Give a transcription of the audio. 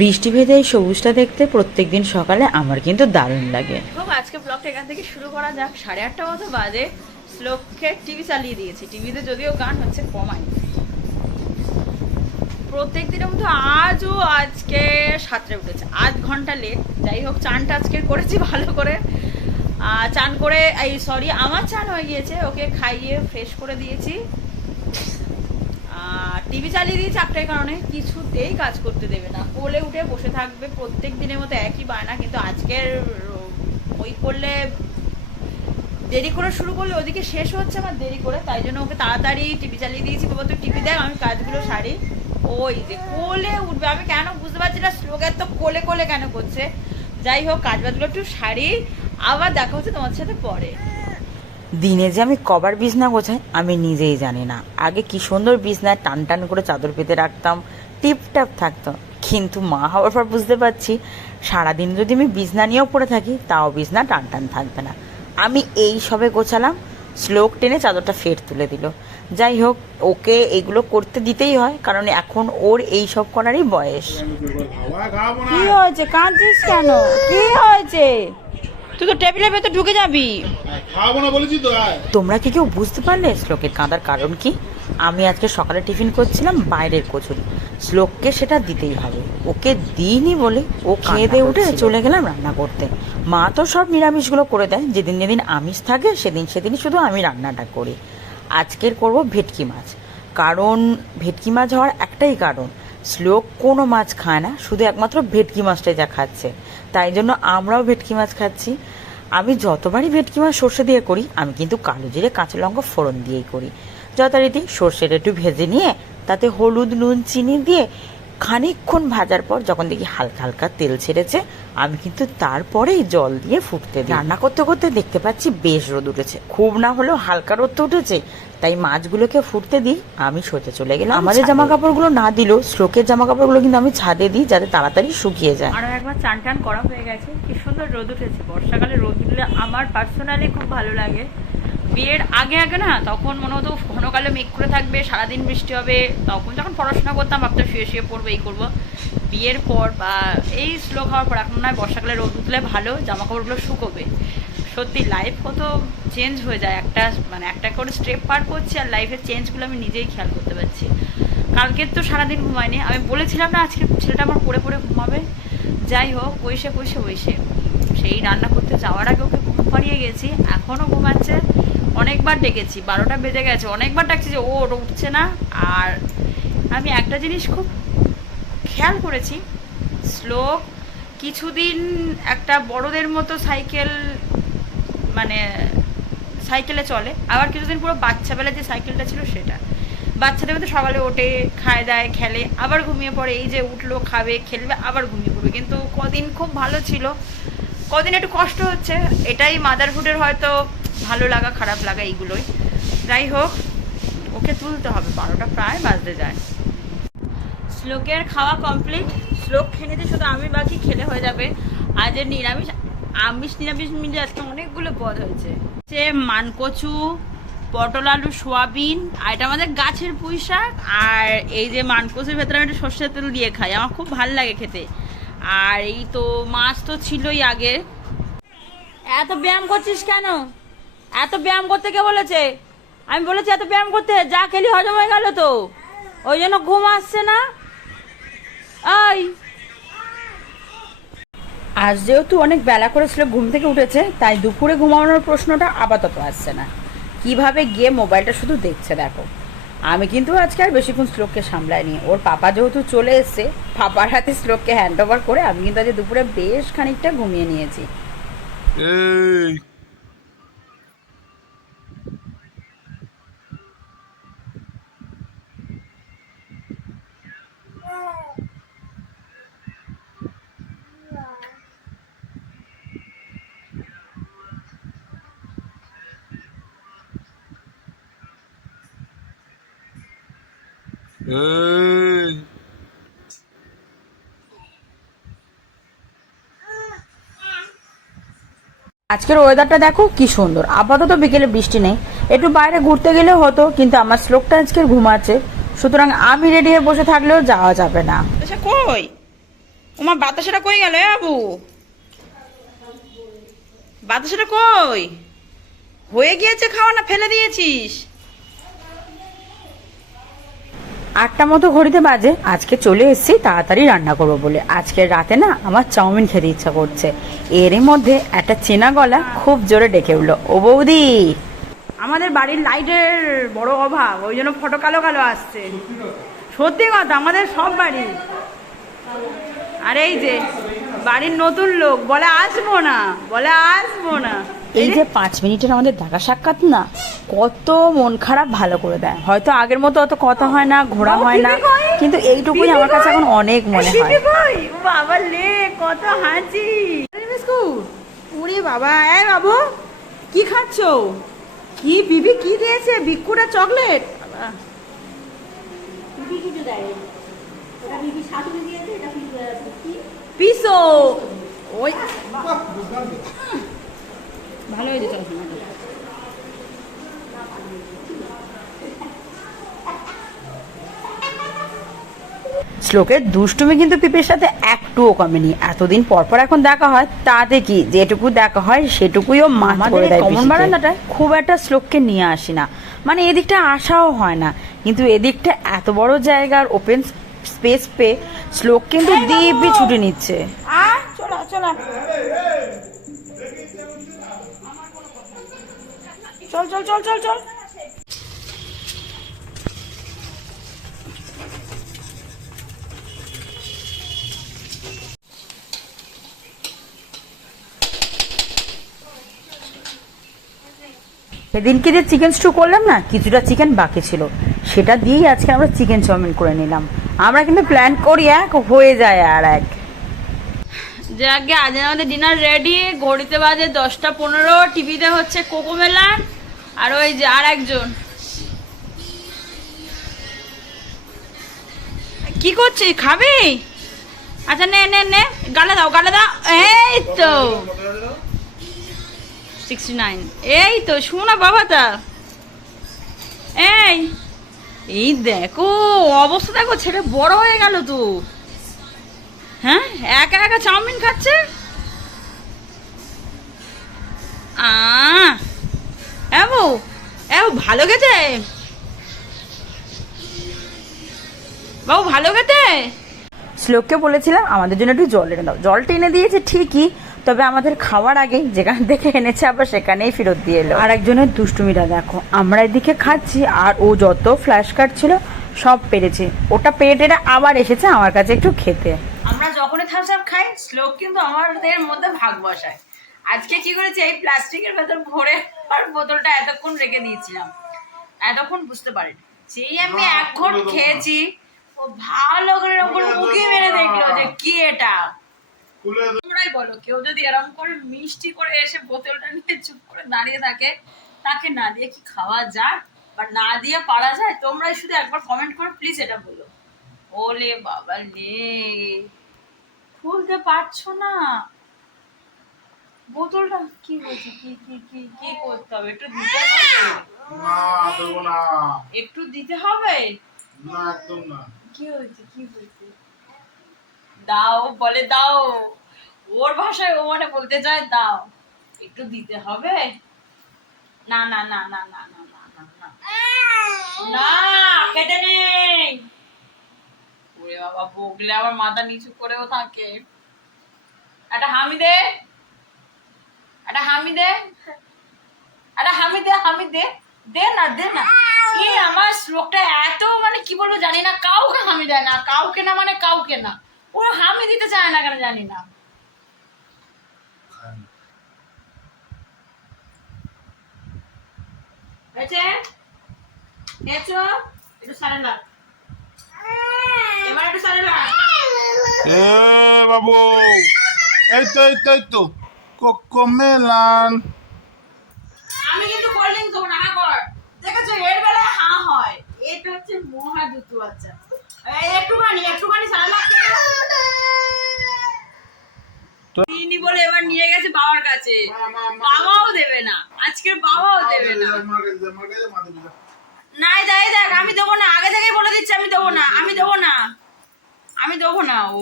বৃষ্টি ভেদে এই সবুজটা দেখতে প্রত্যেক দিন সকালে আমার কিন্তু দারুণ লাগে। আজকে ব্লগটা এখান থেকে শুরু করা যাক। সাড়ে আটটা মতো বাজে। শ্লোককে টিভি চালিয়ে দিয়েছি। টিভিতে যদিও গান হচ্ছে কমাই প্রত্যেক দিনের মতো আজও আজকে সাতটায় উঠেছে। আধ ঘণ্টা লেট যাই হোক চানটা আজকে করেছি ভালো করে। চান করে, এই সরি আমার চান হয়ে গিয়েছে। ওকে খাইয়ে ফ্রেশ করে দিয়েছি। টিভি চালিয়ে দিয়েছি একটাই কারণে? কিছুতেই কাজ করতে দেবে না। কোলে উঠে বসে থাকবে প্রত্যেক দিনের মতো একই বায়না, কিন্তু আজকের ওই করলে দেরি করে শুরু করলে ওদিকে শেষ হচ্ছে আমার দেরি করে, তাই জন্য ওকে তাড়াতাড়ি টিভি চালিয়ে দিয়েছি। বাবা তুই টিভি দেখ, আমি কাজগুলো সারি। ওই যে কোলে উঠবে, আমি কেন বুঝতে পারছি না শ্লোকের তো কোলে কোলে কেন করছে। যাই হোক কাজ বাজগুলো একটু সারি, আবার দেখা হচ্ছে তোমার সাথে পরে। দিনে যে আমি কবার বিছনা গোছাই আমি নিজেই জানি না। আগে কি সুন্দর বিছনায় টান টান করে চাদর পেতে রাখতাম টিপটাপ থাকতো। কিন্তু মা হওয়ার পর বুঝতে পারছি সারাদিন যদি আমি বিছনা নিয়েও পড়ে থাকি তাও বিছনা টান টান থাকবে না। আমি এই সবে গোছালাম স্লোক টেনে চাদরটা ফের তুলে দিল। যাই হোক ওকে এগুলো করতে দিতেই হয় কারণ এখন ওর এই সব করারই বয়স। কি হয়েছে? কাঁদছিস কেন? কি হয়েছে? তুই তো টেবিলের ভেতর ঢুকে যাবি। খাব না বলেছি তো তোমরা কি কেউ বুঝতে পারলে শ্লোকের কাঁদার কারণ কি? আমি আজকে সকালে টিফিন করছিলাম বাইরের কচুরি। শ্লোককে সেটা দিতেই হবে। ওকে দিইনি বলে ও খেয়ে দিয়ে উঠে চলে গেলাম রান্না করতে। মা তো সব নিরামিষগুলো করে দেয়। যেদিন যেদিন আমিষ থাকে সেদিন সেদিনই শুধু আমি রান্নাটা করি। আজকের করব ভেটকি মাছ। কারণ ভেটকি মাছ হওয়ার একটাই কারণ শ্লোক কোনো মাছ খায় না শুধু একমাত্র ভেটকি মাছটাই যা খাচ্ছে। তাই জন্য আমরাও ভেটকি মাছ খাচ্ছি। আমি যতবারই ভেটকি মাছ সর্ষে দিয়ে করি আমি কিন্তু কালো জিরে কাঁচা লঙ্কা ফোড়ন দিয়েই করি। যথারীতি সর্ষেটা একটু ভেজে নিয়ে তাতে হলুদ নুন চিনি দিয়ে খানিকক্ষণ ভাজার পর যখন দেখি হালকা হালকা তেল ছেড়েছে আমি কিন্তু তারপরেই জল দিয়ে ফুটতে দিই। রান্না করতে করতে দেখতে পাচ্ছি বেশ রোদ উঠেছে। খুব না হলেও হালকা রোদ তো উঠেছে তাই মাছগুলোকে ফুটতে দিই আমি সোতে চলে গেলাম আমাদের জামা কাপড়গুলো না দিলেও স্ট্রোকের জামা কাপড়গুলো কিন্তু আমি ছাদে দিই যাতে তাড়াতাড়ি শুকিয়ে যায়। আরও একবার চান টান করা হয়ে গেছে। কি সুন্দর রোদ উঠেছে। বর্ষাকালে রোদ উঠলে আমার পার্সোনালি খুব ভালো লাগে। বিয়ের আগে আগে না তখন মনে হতো ঘনকালে মেঘ করে থাকবে সারাদিন বৃষ্টি হবে। তখন যখন পড়াশোনা করতাম ভাবতাম শুয়ে শুয়ে পড়ব এই করব। বিয়ের পর বা এই স্লো খাওয়ার পর এখন নয় বর্ষাকালে রোদ উঠলে ভালো জামা কাপড়গুলো শুকোবে। সত্যি লাইফ কত চেঞ্জ হয়ে যায়। একটা মানে একটা করে স্টেপ পার করছি আর লাইফের চেঞ্জগুলো আমি নিজেই খেয়াল করতে পারছি। কালকে তো সারাদিন ঘুমায়নি আমি বলেছিলাম না আজকে ছেলেটা আমার পড়ে পড়ে ঘুমাবে। যাই হোক বসে বসে বসে সেই রান্না করতে যাওয়ার আগে ওকে ঘুম পাড়িয়ে গেছি। এখনও ঘুমাচ্ছে। অনেকবার ডেকেছি। বারোটা বেজে গেছে। অনেকবার ডাকছি যে, ও উঠছে না। আর আমি একটা জিনিস খুব খেয়াল করেছি। স্লো কিছুদিন একটা বড়দের মতো সাইকেল মানে সাইকেলে চলে। আবার কিছুদিন পুরো বাচ্চাবেলা যে সাইকেলটা ছিল সেটা। বাচ্চাদের মধ্যে সকালে ওঠে, খায়, দায়, খেলে, আবার ঘুমিয়ে পড়ে। এই যে উঠল, খাবে, খেলবে, আবার ঘুমিয়ে পড়বে। কিন্তু কদিন খুব ভালো ছিল। কদিন একটু কষ্ট হচ্ছে। এটাই মাদারহুডের হয়তো ভালো লাগা, খারাপ লাগা এইগুলোই। যাই হোক, ওকে তুলতে হবে। বারোটা প্রায় বাজতে যায়। শ্লোকের খাওয়া কমপ্লিট শ্লোক খেয়ে নিতে শুধু আমি বাকি খেলে হয়ে যাবে। আজ এর নিরামিষ। আমিষ, নিরামিষ মিলে আজকে অনেকগুলো পদ হয়েছে। সে মানকচু, পটল আলু, সোয়াবিন, আর এটা আমাদের গাছের পুঁই শাক আর এই যে মানকচুর ভেতরে আমি একটু সর্ষের তেল দিয়ে খাই, আমার খুব ভালো লাগে খেতে। আর এই তো মাছ তো ছিলই আগে। এত ব্যায়াম করছিস কেন? এত ব্যায়াম করতে কে বলেছে? আমি বলেছি এত ব্যায়াম করতে, যা খেলি হজম হয়ে গেল তো। ওই জন্য ঘুম আসছে না। এই আজ যেহেতু অনেক বেলা করে করেছিল ঘুম থেকে উঠেছে, তাই দুপুরে ঘুমানোর প্রশ্নটা আপাতত আসছে না। কীভাবে গিয়ে মোবাইলটা শুধু দেখছে দেখো। আমি কিন্তু আজকে আর বেশিক্ষণ শ্লোককে সামলাইনি। ওর পাপা যেহেতু চলে এসছে, পাপার হাতে শ্লোককে হ্যান্ড ওভার করে আমি কিন্তু আজ দুপুরে বেশ খানিকটা ঘুমিয়ে নিয়েছি। এই আজকের ওয়েদারটা দেখো কি সুন্দর। আপাতত বিকেলে বৃষ্টি নেই। একটু বাইরে ঘুরতে গেলেও হতো কিন্তু আমার শ্লোকটা আজকের ঘুমাচ্ছে সুতরাং আমি রেডি হয়ে বসে থাকলেও যাওয়া যাবে না। আচ্ছা কই? তোমার বাতাসাটা কই গেল বাবু? বাতাসাটা কই? হয়ে গিয়েছে খাওয়া না ফেলে দিয়েছিস? আটটা মতো ঘড়িতে বাজে। আজকে চলে এসেছি, তাড়াতাড়ি রান্না করব বলে। আজকে রাতে না আমার চাউমিন খেতে ইচ্ছা করছে। এরই মধ্যে একটা চেনা গলা খুব জোরে ডেকে উঠল, ও বৌদি, আমাদের বাড়ির লাইটের বড় অভাব, ওই জন্য ফটো কালো কালো আসছে। সত্যি কথা, আমাদের সব বাড়ি। আর এই যে, বাড়ির নতুন লোক, বলে আসব না, বলে আসব না। এই যে পাঁচ মিনিটের আমাদের দেখা সাক্ষাৎ না কত মন খারাপ ভালো করে দেয়। হয়তো আগের মতো অত কথা হয় না ঘোরা হয় না কিন্তু এইটুকুই আমার কাছে এখন অনেক মনে হয়। বাবা লে কত হাঁচি উড়ি বাবা এই বাবু কি খাচ্ছো? কি বিবি কি দিয়েছে? Biscuit chocolate? পিসো! ওই ভালো হয়েছে চল শ্লোকের দুষ্টুমি কিন্তু পিপের সাথে একটুও কমেনি। এতদিন পর পর এখন দেখা হয় তাতে কি? যেটুকু দেখা হয় সেটুকুইও দেয় কমন খুব একটা শ্লোককে নিয়ে আসি না। মানে এদিকটা আসাও হয় না। কিন্তু এদিকটা এত বড় জায়গার ওপেন স্পেস পেয়ে শ্লোক কিন্তু দিব্যি ছুটে নিচ্ছে। চলো চলো। চল চল চল চল চল। সেদিনকে যে চিকেন স্টু করলাম না কিছুটা চিকেন বাকি ছিল। সেটা দিয়েই আজকে আমরা চিকেন চাউমিন করে নিলাম। আমরা কিন্তু প্ল্যান করি এক হয়ে যায় আর এক। যে আগে আজ আমাদের ডিনার রেডি ঘড়িতে বাজে দশটা পনেরো টিভিতে হচ্ছে কোকো মেলান আর ওই যে আর একজন। কি করছিস? খাবি? আচ্ছা নে নে নে, গালে দাও গালে দাও। এই তো। সিক্সটি নাইন এই তো, শোনা বাবা তা এই এই দেখো, অবস্থা দেখো, ছেলে বড় হয়ে গেল তো। হ্যাঁ একা একা চাউমিন খাচ্ছে? আ এবো এবো ভালো গেছে? বাবু ভালো গেছে? শ্লোককে বলেছিলাম আমাদের জন্য একটু জল এনে দাও। জলটা এনে দিয়েছে ঠিকই তবে আমাদের খাওয়ার আগে যেখান থেকে এনেছে আবার সেখানেই ফেরত দিয়ে এলো। আর একজনের দুষ্টুমিটা দেখো আমরা এদিকে খাচ্ছি আর ও যত ফ্ল্যাশ কার্ড ছিল সব পেরেছে। ওটা পেরে টেরে আবার এসেছে আমার কাছে একটু খেতে। আমরা যখনই থামস আপ খাই শ্লোক কিন্তু আমাদের মধ্যে ভাগ বসায়। আজকে কি করেছি? এই প্লাস্টিকের ভেতর ভরে আর বোতলটা এতক্ষণ রেখে দিয়েছিলাম। এতক্ষণ বুঝতে পারিনি। সেই আমি এক ঘন্ট খেয়েছি ও ভালো করে করে উকি মেরে দেখল যে কি এটা। তোমরাই বলো কেউ যদি এরকম করে মিষ্টি করে এসে বোতলটা নিয়ে চুপ করে দাঁড়িয়ে থাকে তাকে না দিয়ে কি খাওয়া যায় বা না দিয়ে পারা যায়? তোমরাই শুধু একবার কমেন্ট করে প্লিজ এটা বলো। ওলে বাবা লে খুলতে পারছ না। বোতলটা কি কি কি কি কি করতে হবে? একটু দিতে হবে না দেবো না। একটু দিতে হবে? না একদম না। কি হয়েছে? কি হয়েছে? দাও বলে দাও। ওর ভাষায় ও মানে বলতে চায় দাও। একটু দিতে হবে? না না না না না না না না না। না কেটে নেই। ওরে বাবা বগলে আবার মাথা নিচু করেও থাকে। একটা হামি দে। হামি একটা হামি দে দে না দে না। কি আমার শ্লোকটা এত মানে কি বলব জানি না, কাউকে হামি দেয় না, কাউকে না মানে কাউকে না। ও হামি দিতে চায় না কেন জানি না। বাবু। এই তো এই তো এই তো। কোকো মেলান আমি কিন্তু কোল্ড ড্রিঙ্ক দেবো না হ্যাঁ কর। দেখেছ এর বেলায় হা হয়। এটা হচ্ছে মহা দুতু বাচ্চা একটুখানি একটুখানি সারা তিনি বলে এবার নিয়ে গেছে বাবার কাছে। বাবাও দেবে না। আজকের বাবাও দেবে না। নাই দেখ আমি দেবো না। আগে থেকেই বলে দিচ্ছি আমি দেবো না আমি দেবো না। আমি দেবো না ও